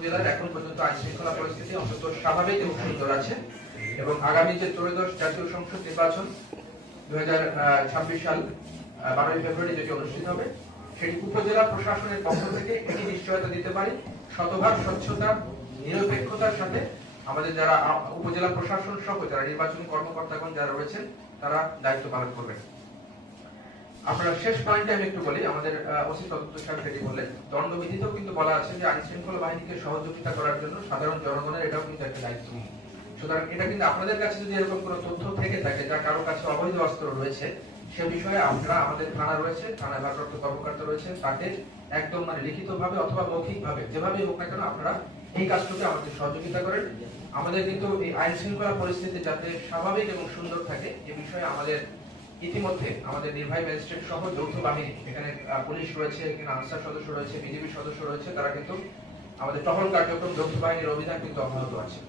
উপজেলার এখন পর্যন্ত আইন শৃঙ্খলা পরিস্থিতি অন্তত স্বাভাবিক এবং সুন্দর আছে এবং আগামী যে ত্রয়োদশ জাতীয় সংসদ নির্বাচন 2026 সাল 12 ফেব্রুয়ারি যেটি অনুষ্ঠিত হবে সেটি উপজেলা প্রশাসনের পক্ষ থেকে এটি নিশ্চয়তা দিতে পারি শতভাগ স্বচ্ছতা নিরপেক্ষতার সাথে আমাদের যারা উপজেলা প্রশাসন সহ যারা নির্বাচনী কর্মকর্তাগণ যারা রয়েছেন তারা দায়িত্ব পালন করবেন। আপনারা শেষ পয়েন্টে আমি একটু বলি, আমাদের ওসি তদন্ত সাহেব যেটি বললেন, দণ্ডবিধিতেও কিন্তু বলা আছে যে আইন শৃঙ্খলা বাহিনীকে সহযোগিতা করার জন্য সাধারণ জনগণের এটাও কিন্তু একটা দায়িত্ব। সুতরাং এটা কিন্তু আপনাদের কাছে যদি এরকম কোনো তথ্য থেকে থাকে যা কারো কাছে অবৈধ অস্ত্র রয়েছে সে বিষয়ে আপনারা আমাদের থানা রয়েছে, থানা ভারপ্রাপ্ত কর্মকর্তা রয়েছে, তাকে একদম লিখিতভাবে অথবা মৌখিকভাবে যেভাবেই হোক না কেন আপনারা এই কাজটাকে আমাদের সহযোগিতা করেন। আমাদের কিন্তু এই আইন শৃঙ্খলা পরিস্থিতি যাতে স্বাভাবিক এবং সুন্দর থাকে এ বিষয়ে আমাদের ইতিমধ্যে আমাদের নির্বাহী ম্যাজিস্ট্রেট সহ যৌথ বাহিনী, এখানে পুলিশ রয়েছে, এখানে আনসার সদস্য রয়েছে, বিজিবি সদস্য রয়েছে, তারা কিন্তু আমাদের টহল কার্যক্রম যৌথ বাহিনীর অভিযান কিন্তু অব্যাহত আছে।